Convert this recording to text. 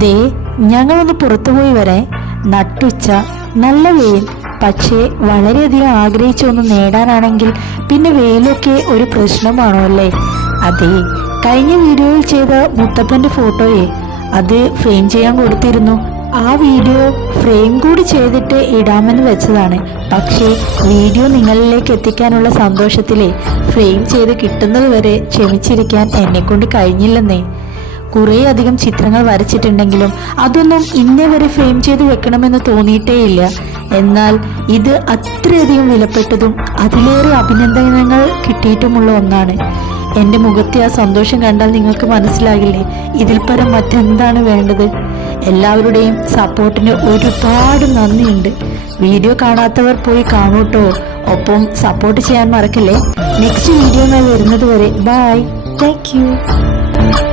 ദേ ഞങ്ങളൊന്ന് പുറത്തുപോയി വരെ. നട്ടുച്ച, നല്ല വെയിൽ. പക്ഷേ വളരെയധികം ആഗ്രഹിച്ചൊന്ന് നേടാനാണെങ്കിൽ പിന്നെ വെയിലൊക്കെ ഒരു പ്രശ്നമാണോ അല്ലേ? അതെ, കഴിഞ്ഞ വീഡിയോയിൽ ചെയ്ത മുത്തപ്പന്റെ ഫോട്ടോയെ അത് ഫ്രെയിം ചെയ്യാൻ കൊടുത്തിരുന്നു. ആ വീഡിയോ ഫ്രെയിം കൂടി ചെയ്തിട്ട് ഇടാമെന്ന് വെച്ചതാണ്. പക്ഷേ വീഡിയോ നിങ്ങളിലേക്ക് എത്തിക്കാനുള്ള സന്തോഷത്തിലെ ഫ്രെയിം ചെയ്ത് കിട്ടുന്നത് വരെ ക്ഷമിച്ചിരിക്കാൻ എന്നെക്കൊണ്ട് കഴിഞ്ഞില്ലെന്നേ. കുറേ അധികം ചിത്രങ്ങൾ വരച്ചിട്ടുണ്ടെങ്കിലും അതൊന്നും ഇന്നേ വരെ ഫ്രെയിം ചെയ്ത് വെക്കണമെന്ന് തോന്നിയിട്ടേയില്ല. എന്നാൽ ഇത് അത്രയധികം വിലപ്പെട്ടതും അതിലേറെ അഭിനന്ദനങ്ങൾ കിട്ടിയിട്ടുമുള്ള ഒന്നാണ്. എൻ്റെ മുഖത്തെ ആ സന്തോഷം കണ്ടാൽ നിങ്ങൾക്ക് മനസ്സിലാകില്ലേ ഇതിൽ പരം മറ്റെന്താണ് വേണ്ടത്. എല്ലാവരുടെയും സപ്പോർട്ടിന് ഒരുപാട് നന്ദിയുണ്ട്. വീഡിയോ കാണാത്തവർ പോയി കാണൂട്ടോ. ഒപ്പം സപ്പോർട്ട് ചെയ്യാൻ മറക്കല്ലേ. നെക്സ്റ്റ് വീഡിയോയുമായി വരുന്നത് വരെ ബൈ. Thank you.